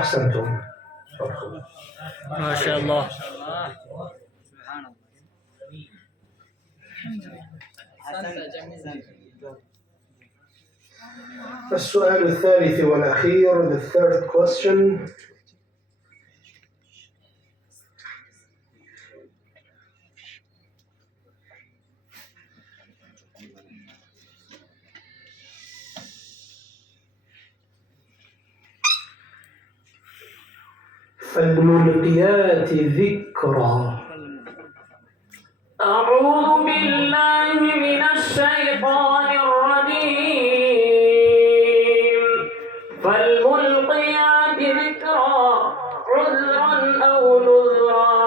أحسنتم. ما شاء الله. السؤال الثالث والأخير, the third question. فالملقيات ذكرا. أعوذ بالله من الشيطان الرجيم. فالملقيات ذكرا عذرا أو نذرا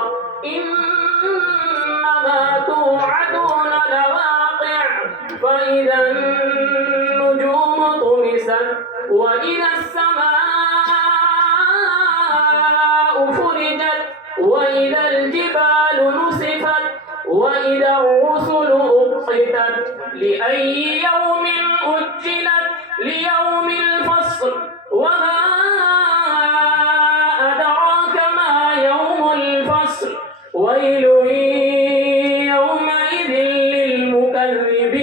إنما توعدون لواقع. فإذا النجوم طمست وإذا السماء فرجت وإذا الجبال نسفت وإذا الرسل أقتت لأي يوم أجلت ليوم الفصل وما أدراك ما يوم الفصل ويل يومئذ للمكذبين.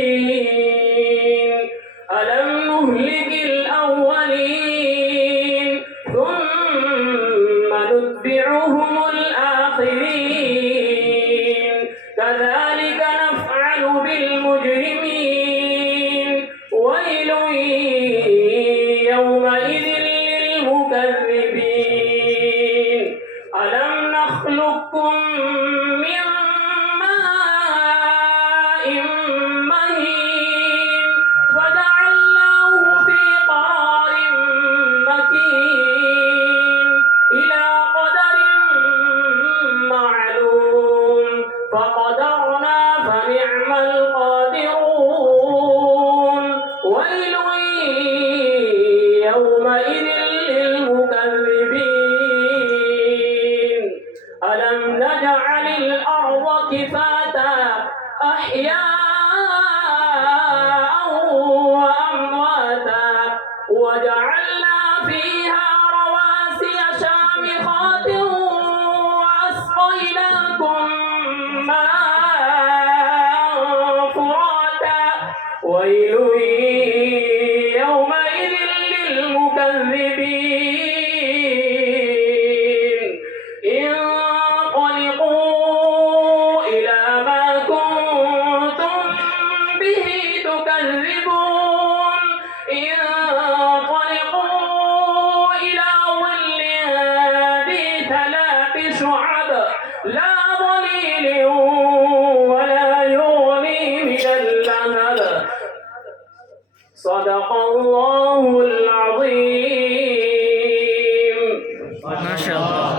ألم نهلك الأولين ثم نتبعهم الآخرين كذلك نفعل بالمجرمين. ويل يومئذ للمكذبين. ألم نخلقكم من ماء مهين فجعلناه في قرار مكين إلى قدر معلوم فقدرنا فنعم القادرون. ويل يومئذ للمكذبين. ألم نجعل الأرض كفاتا أحياء وأمواتا وجعلنا فيها رواسي شامخات وأسقيناكم ماء فراتا. ويل يومئذ للمكذبين. انطلقوا إلى ما كنتم به تكذبون. انطلقوا إلى ظل ذي ثلاث شعب لا ظليل ولا يغني من اللهب. صدق الله العظيم. ما شاء الله.